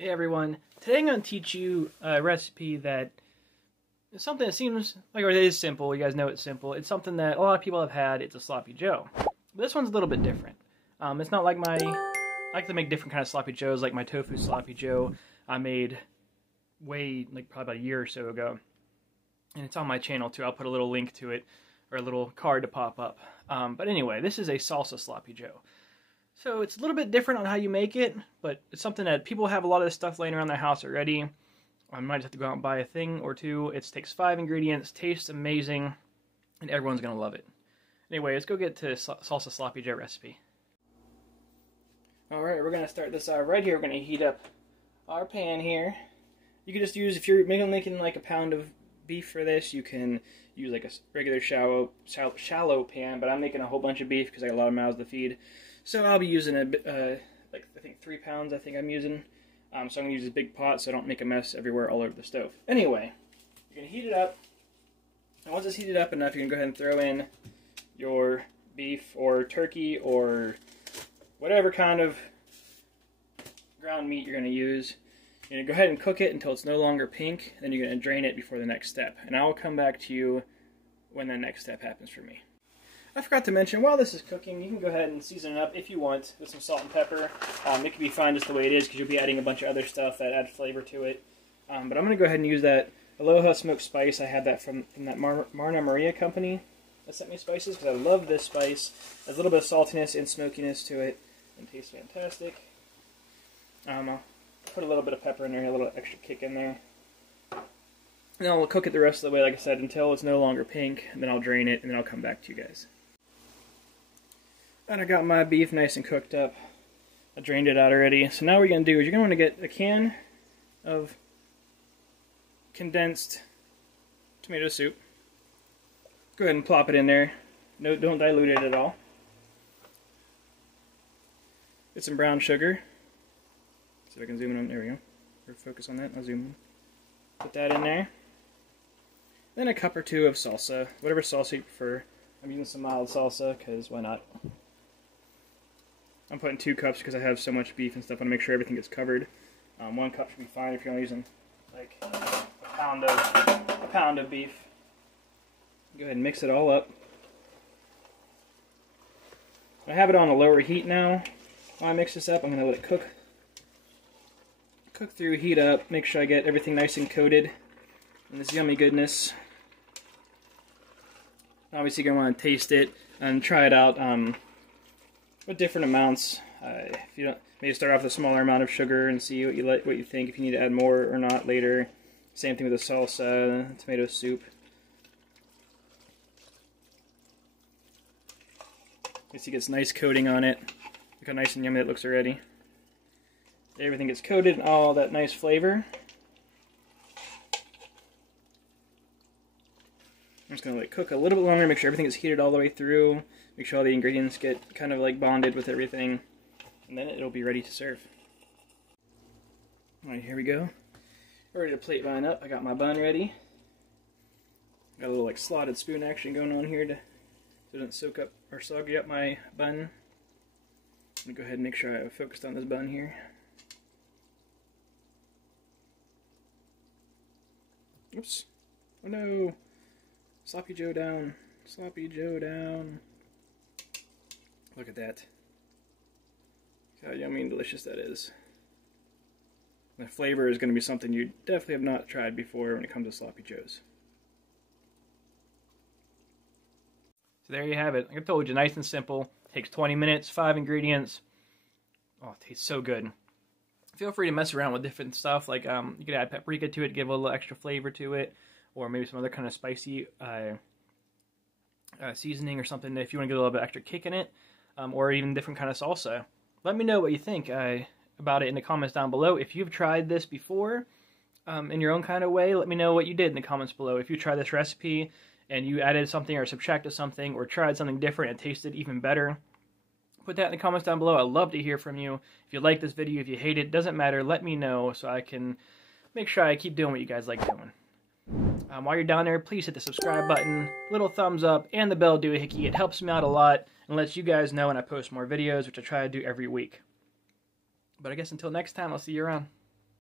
Hey everyone, today I'm going to teach you a recipe that is something that seems like, or it is simple, you guys know it's simple. It's something that a lot of people have had. It's a sloppy joe. But this one's a little bit different. It's not like I like to make different kind of sloppy joes, like my tofu sloppy joe I made probably about a year or so ago. And it's on my channel too. I'll put a little link to it, or a little card to pop up. But anyway, this is a salsa sloppy joe. So it's a little bit different on how you make it, but it's something that people have a lot of this stuff laying around their house already. I might just have to go out and buy a thing or two. It takes 5 ingredients, tastes amazing, and everyone's going to love it. Anyway, let's go get to salsa sloppy joe recipe. Alright, we're going to start this out right here. We're going to heat up our pan here. You can just use, if you're making like a pound of beef for this, you can use like a regular shallow pan, but I'm making a whole bunch of beef because I got a lot of mouths to feed. So I'll be using I think 3 pounds I think I'm using. So I'm going to use this big pot so I don't make a mess everywhere all over the stove. Anyway, you're going to heat it up. And once it's heated up enough, you can go ahead and throw in your beef or turkey or whatever kind of ground meat you're going to use. You're going to go ahead and cook it until it's no longer pink. Then you're going to drain it before the next step. And I will come back to you when the next step happens for me. I forgot to mention, while this is cooking, you can go ahead and season it up if you want with some salt and pepper. It can be fine just the way it is because you'll be adding a bunch of other stuff that add flavor to it. But I'm going to go ahead and use that Aloha smoked spice. I had that from that Marna Maria company that sent me spices because I love this spice. There's a little bit of saltiness and smokiness to it and tastes fantastic. I'll put a little bit of pepper in there, a little extra kick in there. And then I'll cook it the rest of the way, like I said, until it's no longer pink. And then I'll drain it, and then I'll come back to you guys. And I got my beef nice and cooked up. I drained it out already. So now what you're going to do is you're going to want to get a can of condensed tomato soup. Go ahead and plop it in there. No, don't dilute it at all. Get some brown sugar. See if I can zoom in on, there we go. Or focus on that, I'll zoom in. Put that in there. Then a cup or 2 of salsa, whatever salsa you prefer. I'm using some mild salsa, because why not? I'm putting 2 cups because I have so much beef and stuff. I want to make sure everything gets covered. 1 cup should be fine if you're only using like a pound of beef. Go ahead and mix it all up. I have it on a lower heat now. While I mix this up, I'm going to let it cook. Cook through, heat up, make sure I get everything nice and coated in this yummy goodness. Obviously you're going to want to taste it and try it out with different amounts. If you don't, maybe start off with a smaller amount of sugar and see what you like, what you think, if you need to add more or not later. Same thing with the salsa, tomato soup. You see it gets nice coating on it. Look how nice and yummy it looks already. Everything gets coated in all that nice flavor. I'm just going to let it cook a little bit longer, make sure everything is heated all the way through, make sure all the ingredients get kind of like bonded with everything, and then it'll be ready to serve. Alright, here we go. Ready to plate mine up. I got my bun ready. Got a little like slotted spoon action going on here so it doesn't soak up or soggy up my bun. I'm going to go ahead and make sure I have focused on this bun here. Oops. Oh no. Sloppy Joe down. Sloppy Joe down. Look at that. Look how yummy and delicious that is. The flavor is going to be something you definitely have not tried before when it comes to sloppy joes. So there you have it. Like I told you, nice and simple. Takes 20 minutes, 5 ingredients. Oh, it tastes so good. Feel free to mess around with different stuff, like you could add paprika to it, give a little extra flavor to it, or maybe some other kind of spicy seasoning or something if you want to get a little bit extra kick in it, or even different kind of salsa. Let me know what you think about it in the comments down below. If you've tried this before in your own kind of way, let me know what you did in the comments below. If you tried this recipe and you added something or subtracted something or tried something different and tasted even better, put that in the comments down below. I'd love to hear from you. If you like this video, if you hate it, doesn't matter. Let me know so I can make sure I keep doing what you guys like doing. While you're down there, please hit the subscribe button, little thumbs up, and the bell doohickey. It helps me out a lot and lets you guys know when I post more videos, which I try to do every week. But I guess until next time, I'll see you around.